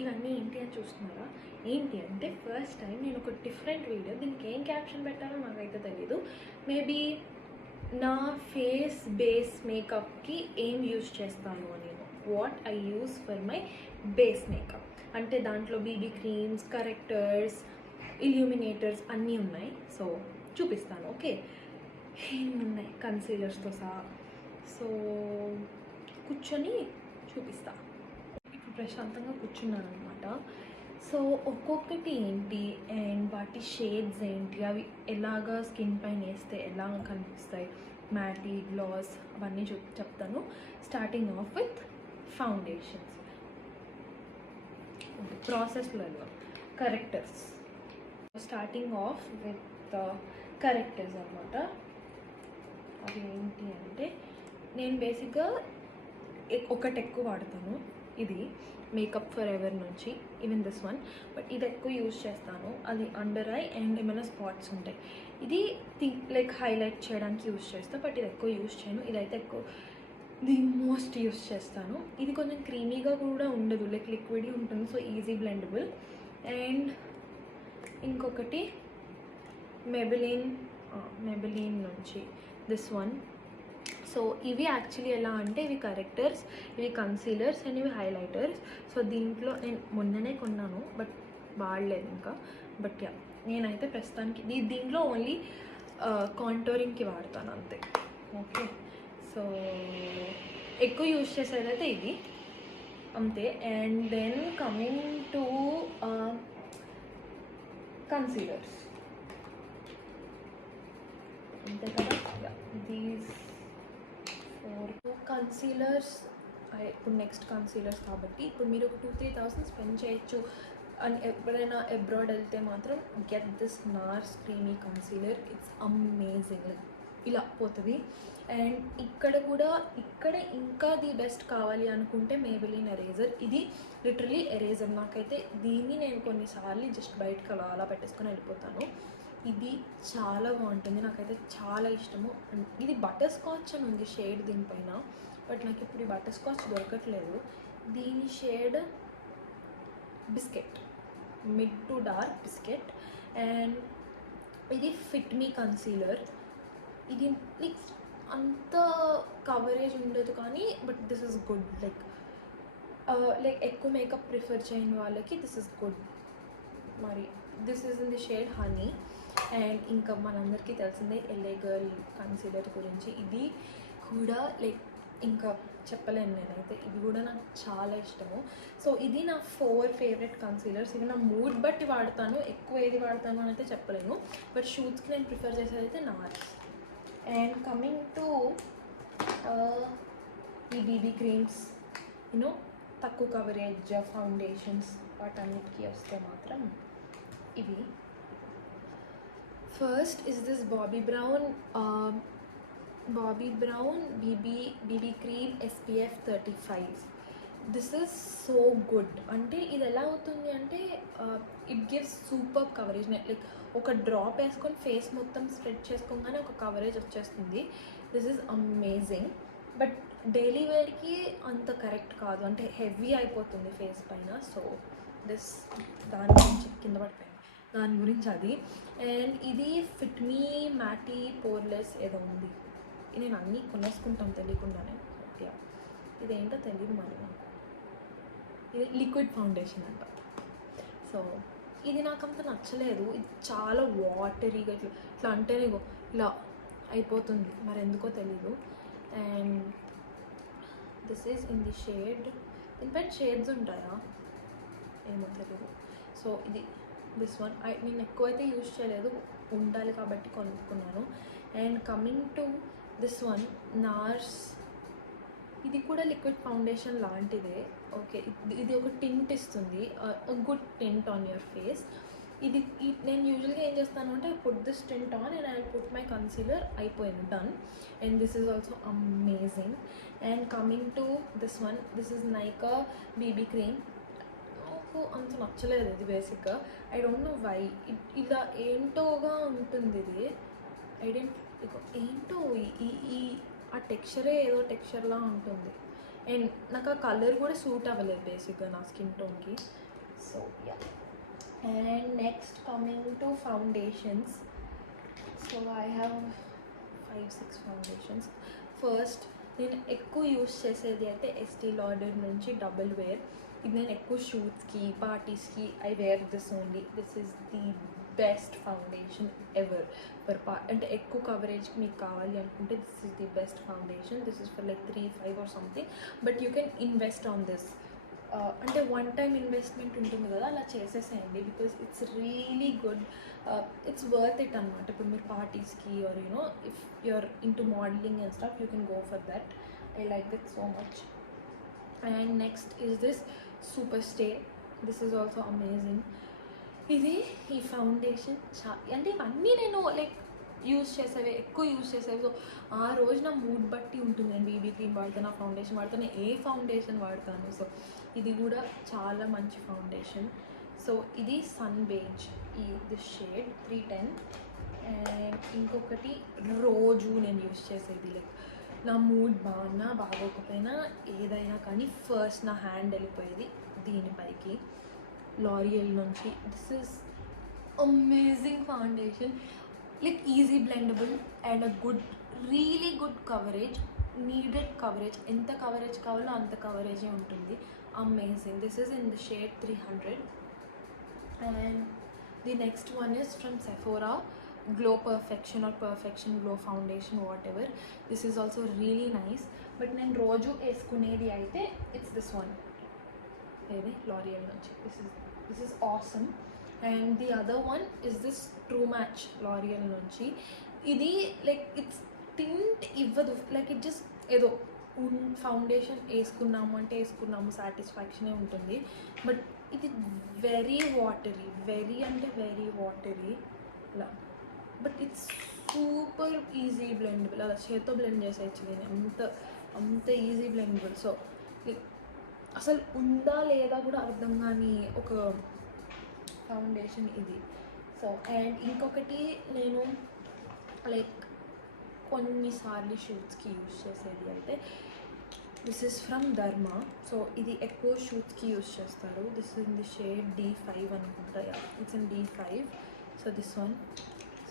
ఇవన్నీ ఏంటి అని చూస్తున్నారా? ఏంటి అంటే ఫస్ట్ టైం నేను ఒక డిఫరెంట్ వీడియో, దీనికి ఏం క్యాప్షన్ పెట్టాలో నాకైతే తెలీదు. మేబీ నా ఫేస్ బేస్ మేకప్కి ఏం యూజ్ చేస్తాను అని, what I use for my base makeup. అంటే దాంట్లో బీబీ క్రీమ్స్, కరెక్టర్స్, ఇల్యూమినేటర్స్ అన్నీ ఉన్నాయి. సో చూపిస్తాను. ఓకే, ఏమి ఉన్నాయి కన్సీలర్స్తో సహా. సో కూర్చొని చూపిస్తా. ఇప్పుడు ప్రశాంతంగా కూర్చున్నాను అనమాట. సో ఒక్కొక్కటి ఏంటి అండ్ వాటి షేడ్స్ ఏంటి, అవి ఎలాగా స్కిన్ పైన వేస్తే ఎలా కనిపిస్తాయి, మ్యాటీ, గ్లాస్, అవన్నీ చెప్తాను. Starting of with foundations. ప్రాసెస్లో కరెక్టర్స్. స్టార్టింగ్ ఆఫ్ విత్ కరెక్టర్స్ అనమాట. అవి ఏంటి అంటే నేను బేసిక్గా ఒకటి ఎక్కువ వాడతాను, ఇది మేకప్ ఫర్ ఎవర్ నుంచి, ఈవెన్ దిస్ వన్. బట్ ఇది ఎక్కువ యూజ్ చేస్తాను. అది అండర్ ఐ అండ్ ఏమైనా స్పాట్స్ ఉంటాయి, ఇది లైక్ హైలైట్ చేయడానికి యూజ్ చేస్తాను. బట్ ఇది ఎక్కువ యూజ్ చేయను. ఇదైతే ఎక్కువ ది మోస్ట్ యూజ్ చేస్తాను. ఇది కొంచెం క్రీమీగా కూడా ఉండదు, లైక్ లిక్విడ్ ఉంటుంది, సో ఈజీ బ్లెండబుల్. అండ్ ఇంకొకటి మెబిలిన్ నుంచి దిస్ వన్. సో ఇవి యాక్చువల్లీ ఎలా అంటే ఇవి కరెక్టర్స్, ఇవి కన్సీలర్స్ అండ్ ఇవి హైలైటర్స్. సో దీంట్లో నేను మొన్ననే కొన్నాను బట్ వాడలేదు ఇంకా. బట్ యా, నేనైతే ప్రస్తుతానికి దీంట్లో ఓన్లీ కాంటోరింగ్కి వాడతాను అంతే. ఓకే, సో ఎక్కువ యూజ్ చేసేదైతే ఇది అంతే. And then coming to concealers అంతే కదా. These 4 concealers. ఇప్పుడు నెక్స్ట్ కన్సీలర్స్ కాబట్టి ఇప్పుడు మీరు ఒక 2-3,000 స్పెండ్ చేయొచ్చు. అండ్ ఎప్పుడైనా అబ్రాడ్ వెళ్తే మాత్రం get this NARS creamy concealer. It's amazing, ఇలా పోతుంది. అండ్ ఇక్కడ ఇంకా ది బెస్ట్ కావాలి అనుకుంటే మేబిలిన్ ఎరేజర్. ఇది లిటరలీ ఎరేజర్. నాకైతే దీన్ని నేను కొన్నిసార్లు జస్ట్ బయటకు అలా పెట్టేసుకొని వెళ్ళిపోతాను. ఇది చాలా బాగుంటుంది, నాకైతే చాలా ఇష్టము. ఇది బటర్ స్కాచ్ అని ఉంది షేడ్ దీనిపైన, బట్ నాకు ఇప్పుడు ఈ బటర్ స్కాచ్ దొరకట్లేదు. దీని shade biscuit, mid to dark biscuit. And ఇది ఫిట్ మీ కన్సీలర్. ఇది లైక్ అంత కవరేజ్ ఉండదు కానీ but this is good. Like ఎక్కువ మేకప్ ప్రిఫర్ చేయని వాళ్ళకి దిస్ ఇస్ గుడ్. మరి this is in the shade honey. And ఇంకా మనందరికీ తెలిసిందే ఎల్ఏ గర్ల్ కన్సీలర్ గురించి. ఇది కూడా లైక్ ఇంకా చెప్పలేను నేనైతే, ఇది కూడా నాకు చాలా ఇష్టము. సో ఇది నా 4 ఫేవరెట్ కన్సీలర్స్. ఇవి నా మూడ్ బట్టి వాడతాను, ఎక్కువ ఏది వాడతాను అని అయితే చెప్పలేను. బట్ షూట్స్కి నేను ప్రిఫర్ చేసేది అయితే నార్స్. అండ్ కమింగ్ టు ఈ బీబీ క్రీమ్స్, యూనో తక్కువ కవరేజ్ ఫౌండేషన్స్, వాటన్నిటికీ వస్తే మాత్రం ఇవి. First is this Bobby brown BB cream SPF 35. This is so good. అంటే ఇది ఎలా అవుతుంది అంటే it gives super coverage. Like ఒక డ్రాప్ వేసుకొని ఫేస్ మొత్తం స్ప్రెడ్ చేసుకోగానే ఒక కవరేజ్ వచ్చేస్తుంది. This is amazing. But daily వేర్కి అంత కరెక్ట్ కాదు, అంటే హెవీ అయిపోతుంది ఫేస్ పైన. సో దాని గురించి కింద పడిపోయింది, దాని గురించి అది. అండ్ ఇది ఫిట్ మీ మ్యాటీ పోర్లెస్ ఏదో ఉంది. నేను అన్నీ కొనేసుకుంటాను తెలియకుండానే. ఓకే, ఇదేంటో తెలియదు మరి నాకు. ఇది లిక్విడ్ ఫౌండేషన్ అంట. సో ఇది నాకు అంత నచ్చలేదు. ఇది చాలా వాటరీగా ఇట్లా అంటేనే ఇలా అయిపోతుంది, మరి ఎందుకో తెలీదు. And this is in the shade, in fact shades ఉంటాయా ఏమో తెలియదు. సో ఇది దిస్ వన్. నేను ఎక్కువైతే యూజ్ చేయలేదు, ఉండాలి కాబట్టి కొనుక్కున్నాను. And coming to this one, NARS. ఇది కూడా లిక్విడ్ ఫౌండేషన్ లాంటిదే. ఓకే, ఇది ఒక టింట్ ఇస్తుంది, good tint on your face. ఇది నేను యూజువల్గా ఏం చేస్తాను అంటే put this tint on and I put my concealer, అయిపోయింది, done. And this is also amazing. And coming to this one, this is Nykaa BB cream. నాకు అంత నచ్చలేదు ఇది బేసిక్గా. I don't know why. ఇలా ఏంటోగా ఉంటుంది ఇది. ఏంటో ఈ ఆ టెక్స్చరే ఏదో టెక్స్చర్లా ఉంటుంది. అండ్ నాకు ఆ కలర్ కూడా సూట్ అవ్వలేదు బేసిక్గా నా స్కిన్ టోన్కి. So yeah. And next, coming to foundations, so I have 5-6 foundations. First, నేను ఎక్కువ యూస్ చేసేది అయితే ఎస్టీ లాడర్ నుంచి డబుల్ వేర్. ఇది నేను ఎక్కువ షూట్స్కి పార్టీస్కి I wear this only. This is the best foundation ever for అంటే ఎక్కువ కవరేజ్కి మీకు కావాలి అనుకుంటే this is the best foundation. This is for like 3-5 or something, but you can invest on this. అంటే వన్ టైం ఇన్వెస్ట్మెంట్ ఉంటుంది కదా, అలా చేసేసేయండి because it's really good. It's worth it అనమాట. ఇప్పుడు మీరు పార్టీస్కి or you know if you're into modeling and stuff you can go for that. I like it so much. And next is this super stay. This is also amazing. ఇది ఈ foundation అంటే ఇవన్నీ నేను like use చేసేవి, ఎక్కువ use చేసేవి. So ఆ రోజు నా మూడ్ బట్టి ఉంటుంది. నేను బీబీ క్రీమ్ వాడతాను, ఫౌండేషన్ వాడతాను, ఏ ఫౌండేషన్ వాడతాను. సో ఇది కూడా చాలా మంచి ఫౌండేషన్. సో ఇది సన్ బేజ్, ఈ దిస్ షేడ్ 310. అండ్ ఇంకొకటి రోజు నేను యూజ్ చేసేది లైక్ నా మూడ్ బాగున్నా బాగోకపోయినా ఏదైనా కానీ ఫస్ట్ నా హ్యాండ్ వెళ్ళిపోయేది దీనిపైకి, లారియల్ నుంచి. This is amazing foundation. Like easy blendable and a good, really good coverage, needed coverage. Enta coverage kavalo anta coverage untundi. Amazing. This is in the shade 300. And the next one is from Sephora, Glow Perfection or Perfection Glow Foundation, whatever. This is also really nice. But nen roju eskunedi aithe it's this one, edi L'Oreal nunchi. This is awesome. And the other one is this True Match L'Oreal nunchi. Idi like it's tint ivvadu, like it just edo foundation వేసుకున్నాము అంటే వేసుకున్నాము సాటిస్ఫాక్షనే ఉంటుంది. But ఇది very watery, very అంటే very watery ఇలా. But it's super easy blendable. అలా చేత్తో బ్లెండ్ చేసేయచ్చు నేను, అంత ఈజీ బ్లెండబుల్. సో అసలు ఉందా లేదా కూడా అర్థం కాని ఒక ఫౌండేషన్ ఇది. సో అండ్ ఇంకొకటి నేను లైక్ కొన్నిసార్లు షూట్స్కి యూజ్ చేసేది అయితే this is from Dharma. So ఇది ఎక్కువ షూట్స్కి యూజ్ చేస్తారు. This in the shade D5 అనుకుంటా. It's in D5. So this one.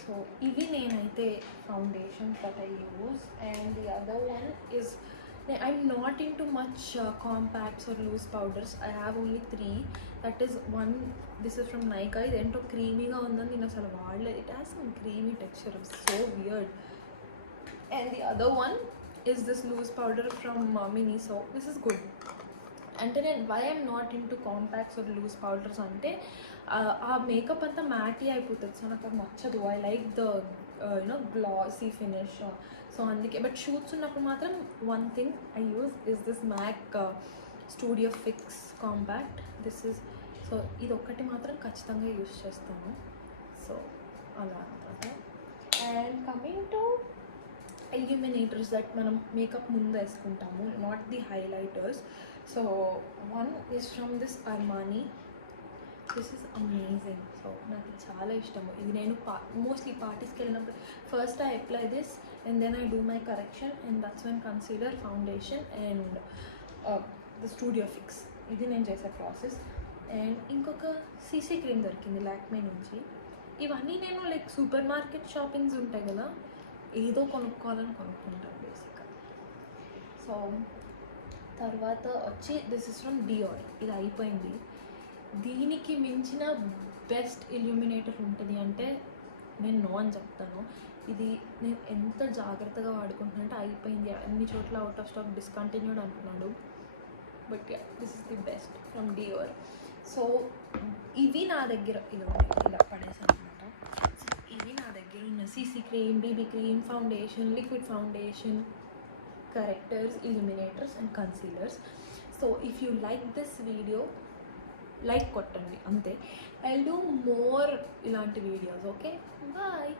So ఇవి నేనైతే foundation that I use. And the other one is I'm not into much compacts or loose powders. I have only 3. That is one, this is from Nykaa. It ento creamy ga undani nenu asalu vaadale. It has some creamy texture. It's so weird. And the other one is this loose powder from Miniso. This is good. And then why I'm not into compacts or loose powders ante aa makeup anta matte అయిపోతది. So నాకు నచ్చదు. I like the glossy finish. So అందుకే. But shoots ఉన్నప్పుడు మాత్రం one thing I use is this MAC studio fix compact. This is, so ఇది ఒక్కటి మాత్రం ఖచ్చితంగా యూజ్ చేస్తాను. సో అలా అనమాట. అండ్ కమింగ్ టు ఇల్యూమినేటర్స్ దట్ మనం మేకప్ ముందు వేసుకుంటాము, not the highlighters. So one is from this Armani. This is amazing. So నాకు చాలా ఇష్టము. ఇది నేను మోస్ట్లీ పార్టీస్కి వెళ్ళినప్పుడు first I apply this and then I do my correction, and that's when concealer, foundation and the Studio Fix. ఇది నేను చేసే ప్రాసెస్. అండ్ ఇంకొక CC క్రీమ్ దొరికింది లాక్మే నుంచి. ఇవన్నీ నేను లైక్ సూపర్ మార్కెట్ షాపింగ్స్ ఉంటాయి కదా, ఏదో కొనుక్కోవాలని కొనుక్కుంటాను బేసిక్గా. సో తర్వాత వచ్చి దిస్ ఇస్ ఫ్రమ్ డియోర్. ఇది అయిపోయింది. దీనికి మించిన బెస్ట్ ఇల్యూమినేటర్ ఉంటుంది అంటే నేను నో అని చెప్తాను. ఇది నేను ఎంత జాగ్రత్తగా వాడుకుంటున్నా అంటే అయిపోయింది, అన్ని చోట్ల అవుట్ ఆఫ్ స్టాక్, డిస్కంటిన్యూడ్ అంటున్నాడు. But this is the best from Dior. So ఇవి నా దగ్గర ఇలా పడేసాను అనమాట. సో ఇవి నా దగ్గర ఉన్న CC cream, BB cream, foundation, liquid foundation, correctors, illuminators and concealers. So if you like this video, like కొట్టండి అంతే. ఐ విల్ డూ మోర్ ఇలాంటి వీడియోస్. Okay, bye.